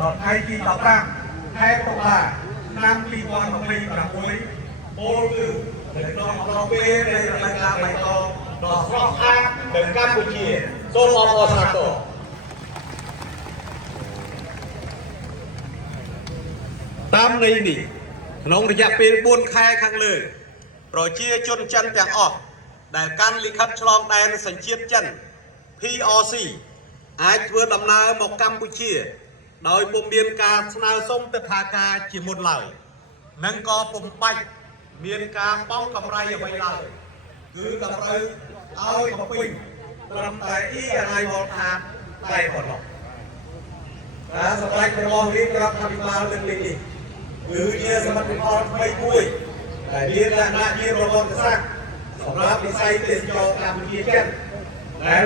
ដល់ថ្ងៃទី15ខែតុលាឆ្នាំ2026ពលគឺនៅក្នុងពេលដែលរដូវកាលបៃតងដ៏ស្រស់ស្អាតនៅកម្ពុជាសូមអបអរសាទរតាមន័យនេះក្នុងរយៈពេល4ខែខាងលើប្រជាជនចិនទាំងអស់ដែលកាន់លិខិតឆ្លងដែនសញ្ជាតិចិន PRC អាចធ្វើដំណើរមកកម្ពុជាដោយពុំមានការស្នើសុំទិដ្ឋាការជាមុនឡើយនិងក៏ពុំបាច់មានការបង់កម្រៃអ្វីឡើយគឺតម្រូវឲ្យបំពេញត្រឹមតែ e-arrival card តែប៉ុណ្ណោះការសម្រេចរបស់រាជរដ្ឋាភិបាលលើកនេះគឺជាសមិទ្ធផលថ្មីមួយដែលមានលក្ខណៈជាប្រវត្តិសាស្ត្រសម្រាប់វិស័យទេសចរកម្ពុជាចិនដែល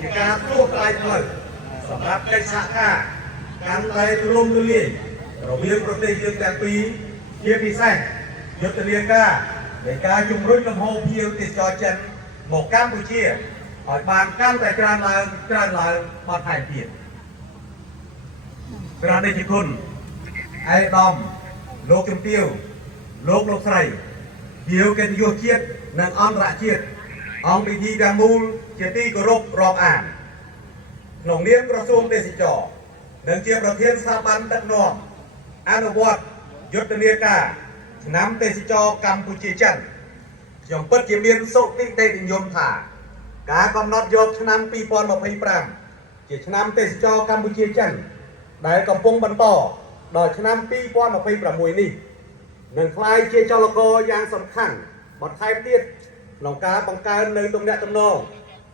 ជាការទូផ្លាយផ្លូវសម្រាប់កិច្ចសហការកាន់តែទូលំទូលាយរវាងប្រទេសយើងទាំងពីរជាពិសេសយុទ្ធនាការនៃការជំរុញលំហូរភ្ញៀវទេសចរចិនមកកម្ពុជាឲ្យបានកាន់តែច្រើនឡើងបន្ថែមទៀតព្រះរាជគុណឯកឧត្តមលោកជំទាវលោកស្រីជាកិត្តិយសជាតិនិងអន្តរជាតិអង្គពិធីទាំងមូលជាទីគោរពរាប់អានក្នុងនាមក្រសួងទេសចរនិងជាប្រធានស្ថាប័នដឹកនាំអនុវត្តយុទ្ធនាការឆ្នាំទេសចរកម្ពុជាចិនខ្ញុំពិតជាមានសុខតិនិយមថាការកំណត់យកឆ្នាំ2025ជាឆ្នាំទេសចរកម្ពុជាចិនដែលកំពុងបន្តដល់ឆ្នាំ2026នេះនឹងក្លាយជាចលករយ៉ាងសំខាន់បន្ថែមទៀតក្នុងការបង្កើននៅទំនាក់ទំនង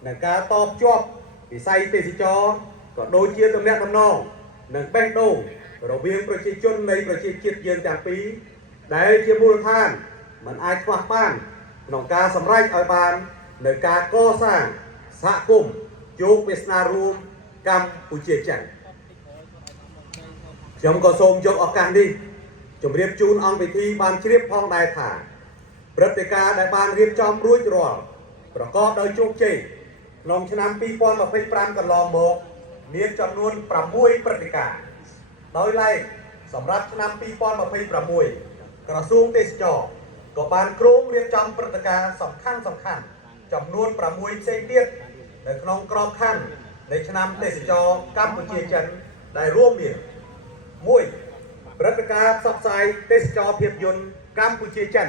និងការតភ្ជាប់វិស័យទេសចរក៏ដូចជាទំនាក់ទំនងនិងបេះដូងរវាងប្រជាជននៃប្រជាជាតិយើងទាំងពីរដែលជាមូលដ្ឋានមិនអាចខ្វះបានក្នុងការសម្រេចឲ្យបាននៅការកសាងសហគមន៍ជោគវាសនារួមកម្ពុជាចិនខ្ញុំក៏សូមយកឱកាសនេះជម្រាបជូនអង្គពិធីបានជ្រាបផងដែរថាព្រឹត្តិការណ៍ដែលបានរៀបចំរួចរាល់ប្រកបដោយជោគជ័យក្នុងឆ្នាំ2025កន្លងមកមានចំនួន6ព្រឹត្តិការណ៍ដោយឡែកសម្រាប់ឆ្នាំ2026ក្រសួងទេសចរក៏បានគ្រោងរៀបចំព្រឹត្តិការណ៍សំខាន់ចំនួន6ផ្សេងទៀតនៅក្នុងក្របខ័ណ្ឌនៃឆ្នាំទេសចរកម្ពុជាចិនដែលរួមមាន1ព្រឹត្តិការណ៍ផ្សព្វផ្សាយទេសចរភាពយន្តកម្ពុជាចិន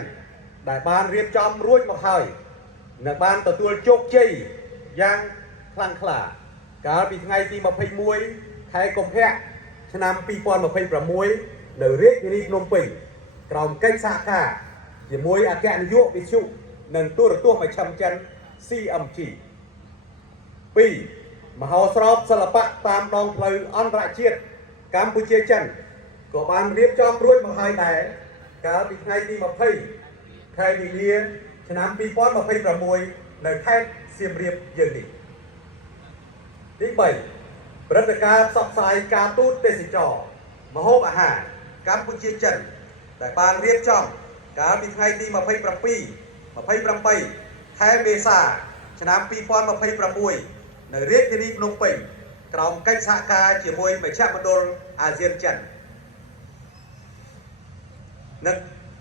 ដែលបានរៀបចំរួចមកហើយនិងបានទទួលជោគជ័យយ៉ាងខ្លាំងក្លាកាលពីថ្ងៃទី21ខែកុម្ភៈឆ្នាំ2026នៅរាជធានីភ្នំពេញក្រោមកិច្ចសហការជាមួយអគ្គនាយកវិទ្យុនិងទូរទស្សន៍មជ្ឈិមចិន CMG 2មហោស្រពសិល្បៈតាមដងផ្លូវអន្តរជាតិកម្ពុជាចិនក៏បានរៀបចំរួចមកហើយដែរកាលពីថ្ងៃទី20ខែមីនាឆ្នាំ2026នៅខេត្តសៀមរាបយើងនេះទី3ព្រឹត្តិការណ៍ផ្សព្វផ្សាយការទូតទេសចរម្ហូបអាហារកម្ពុជាចិនដែលបានរៀបចំកាលពីថ្ងៃទី27ខែមេសាឆ្នាំ2026នៅរាជធានីភ្នំពេញក្រោមកិច្ចសហការជាមួយមជ្ឈមណ្ឌលអាស៊ានចិននិង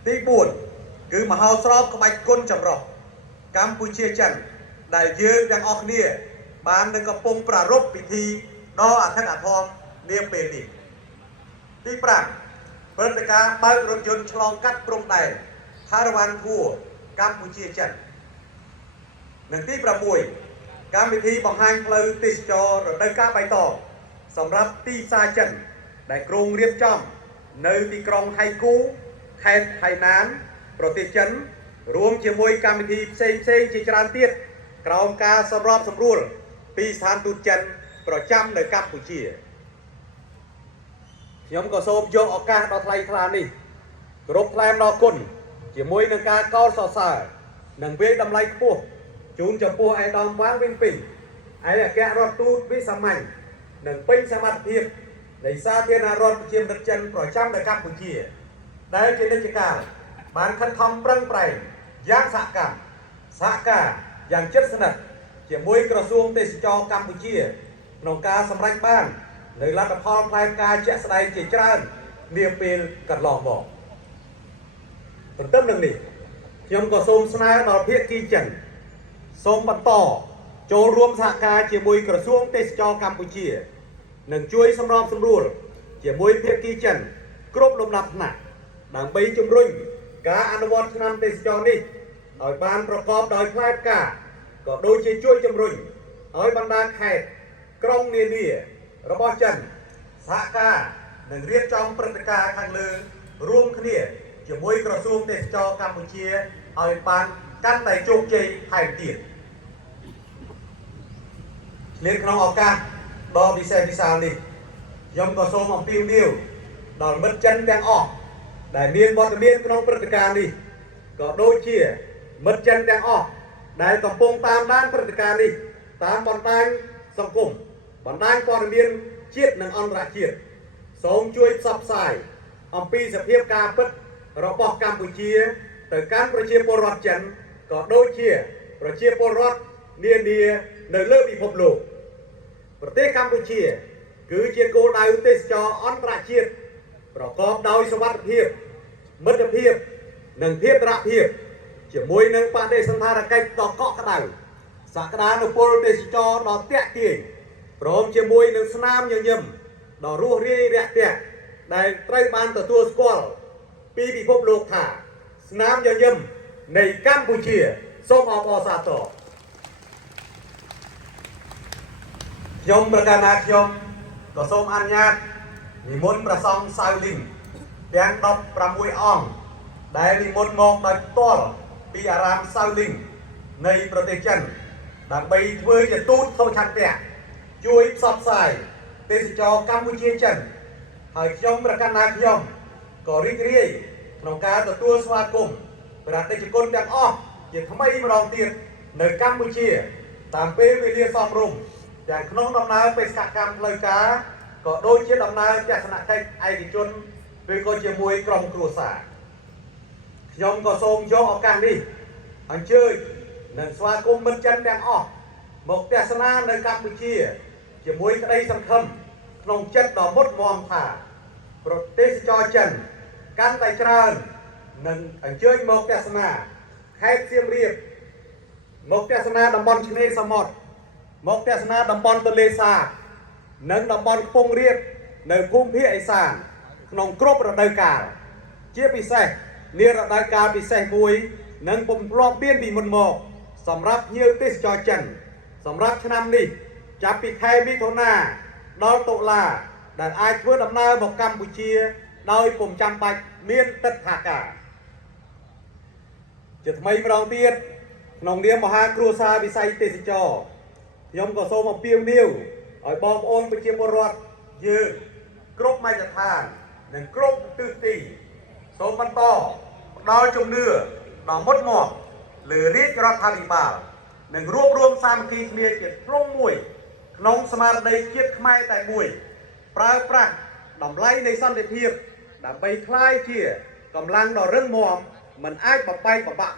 ទី4គឺមហោស្រពក្បាច់គុនចម្រុះកម្ពុជាចិនដែលយើងទាំងអស់គ្នាបាននឹងកំពុងប្រារព្ធពិធីដ៏អធិកអធមនាពេលនេះទី5ព្រឹត្តិការណ៍បើករថយន្តឆ្លងកាត់ព្រំដែនCaravan Tourកម្ពុជាចិននិងទី6កម្មវិធីបង្ហាញផ្លូវទេសចររដូវកាលបៃតងសម្រាប់ទីផ្សារចិនដែលគ្រោងរៀបចំនៅទីក្រុងហៃគូខេត្តហៃណានប្រទេសចិនរួមជាមួយកម្មវិធីផ្សេងជាច្រើនទៀតក្រោមការសម្របសម្រួលពីស្ថានទូតចិនប្រចាំនៅកម្ពុជាខ្ញុំក៏សូមយកឱកាសដ៏ថ្លៃថ្លានេះគោរពថ្លែងអំណរគុណជាមួយនឹងការកោតសរសើរនិងវាយតម្លៃខ្ពស់ជូនចំពោះឯកឧត្តមវ៉ាងវិញពេញឯកអគ្គរដ្ឋទូតវិសាមញ្ញនិងពេញសមត្ថភាពនៃសាធារណរដ្ឋប្រជាមានិតចិនប្រចាំនៅកម្ពុជាដែលជានិច្ចកាលបានខិតខំប្រឹងប្រែងយ៉ាងសហការយ៉ាងជិតស្និទ្ធជាមួយក្រសួងទេសចរកម្ពុជាក្នុងការសម្រេចបាន ในรัฐพรផ្លែផ្កាជាក់ស្ដែងជាច្រើននាពេលកន្លងមកទន្ទឹមនឹងនេះខ្ញុំក៏សូមស្នើដល់ភាគីចិនសូមបន្តចូលរួមសហការជាមួយក្រសួងទេសចរកម្ពុជានិងជួយសម្របសម្រួលជាមួយភាគីចិនគ្រប់លំដាប់ថ្នាក់ដើម្បីជំរុញការអនុវត្តឆ្នាំទេសចរនេះឲ្យបានប្រកបដោយផ្លែផ្កាក៏ដូចជាជួយជំរុញឲ្យបណ្ដាខេត្តក្រុងនានារបស់ចិនសហការនិងរៀបចំព្រឹត្តិការណ៍ខាងលើរួមគ្នាជាមួយក្រសួងទេសចរកម្ពុជាឲ្យបានកាន់តែជោគជ័យថែមទៀតនៅក្នុងឱកាសដ៏ពិសេសវិសាលនេះខ្ញុំក៏សូមអំពាវនាវដល់មិត្តចិនទាំងអស់ដែលមានវត្តមានក្នុងព្រឹត្តិការណ៍នេះក៏ដូចជាមិត្តចិនទាំងអស់ដែលកំពុងតាមដានព្រឹត្តិការណ៍នេះតាមបណ្ដាញសង្គមបណ្ដាញព័ត៌មានជាតិនិងអន្តរជាតិសូមជួយផ្សព្វផ្សាយអំពីសភាពការពិតរបស់កម្ពុជាទៅកាន់ប្រជាពលរដ្ឋចិនក៏ដូចជាប្រជាពលរដ្ឋនានានៅលើពិភពលោកប្រទេសកម្ពុជាគឺជាគោលដៅទេសចរអន្តរជាតិប្រកបដោយសុវត្ថិភាពមិត្តភាពនិងភាពរភាពជាមួយនឹងបដិសណ្ឋារកិច្ចដ៏កក់ក្ដៅសក្តានុពលទេសចរដ៏ទាក់ទាញព្រមជាមួយនឹងស្នាមញញឹមដ៏រស់រាយរាក់ទាក់ដែលត្រូវបានទទួលស្គាល់ពីពិភពលោកថាស្នាមញញឹមនៃកម្ពុជាសូមអបអរសាទរខ្ញុំប្រកាសថាខ្ញុំក៏សូមអនុញ្ញាតនិមន្តព្រះសង្ឃសៅលីងទាំង16អង្គដែលនិមន្តមកដោយផ្ទាល់ពីអារាមសៅលីងនៃប្រទេសចិនដើម្បីធ្វើជាទូតសុឆន្ទៈជួយផ្សព្វផ្សាយទេសចរកម្ពុជាចិនហើយខ្ញុំប្រកាសថាខ្ញុំក៏រីករាយក្នុងការទទួលស្វាគមន៍ប្រជាជនទាំងអស់ជាថ្មីម្ដងទៀតនៅកម្ពុជាតាមពេលវេលាសមរម្យទាំងក្នុងដំណើរបេសកកម្មផ្លូវការក៏ដូចជាដំណើរទស្សនកិច្ចឯកជនឬក៏ជាមួយក្រុមគ្រួសារខ្ញុំក៏សូមយកឱកាសនេះអញ្ជើញនិងស្វាគមន៍មិត្តចិនទាំងអស់មកទស្សនានៅកម្ពុជាជាមួយក្តីសង្ឃឹមក្នុងចិត្តដ៏មុតមមថាប្រទេសចរចិនកាន់តែច្រើននិងអញ្ជើញមកទស្សនាខេត្តសៀមរាបមកទស្សនាតំបន់ឆ្នេរសមុទ្រមកទស្សនាតំបន់ទន្លេសាបនិងតំបន់ខ្ពង់រាបនៅភូមិភាគឦសានក្នុងគ្រប់រដូវកាលជាពិសេសនារដូវកាលពិសេសមួយនិងពុំធ្លាប់មានពីមុនមកសម្រាប់ភ្ញៀវទេសចរចិនសម្រាប់ឆ្នាំនេះចាប់ពីខែមិថុនាដល់តុលាដែលអាចធ្វើដំណើរមកកម្ពុជាដោយពុំចាំបាច់មានទិដ្ឋាការជាថ្មីម្ដងទៀតក្នុងនាមមហាគ្រួសារវិស័យទេសចរខ្ញុំក៏សូមអំពាវនាវឲ្យបងប្អូនប្រជាពលរដ្ឋយើងគ្រប់មជ្ឈដ្ឋាននិងគ្រប់ទិសទីសូមបន្តផ្ដល់ជំនឿដល់មុតមកលើរាជរដ្ឋាភិបាលនិងរួបរวมសាមគ្គីគ្នាជាធ្លុងមួយក្នុងស្មារតីជាតិខ្មែរតែមួយប្រើប្រាស់តម្លៃនៃសន្តិភាពដើម្បីคล้ายជាកម្លាំងដ៏រឹងមាំមិនអាចបបែកបបាក់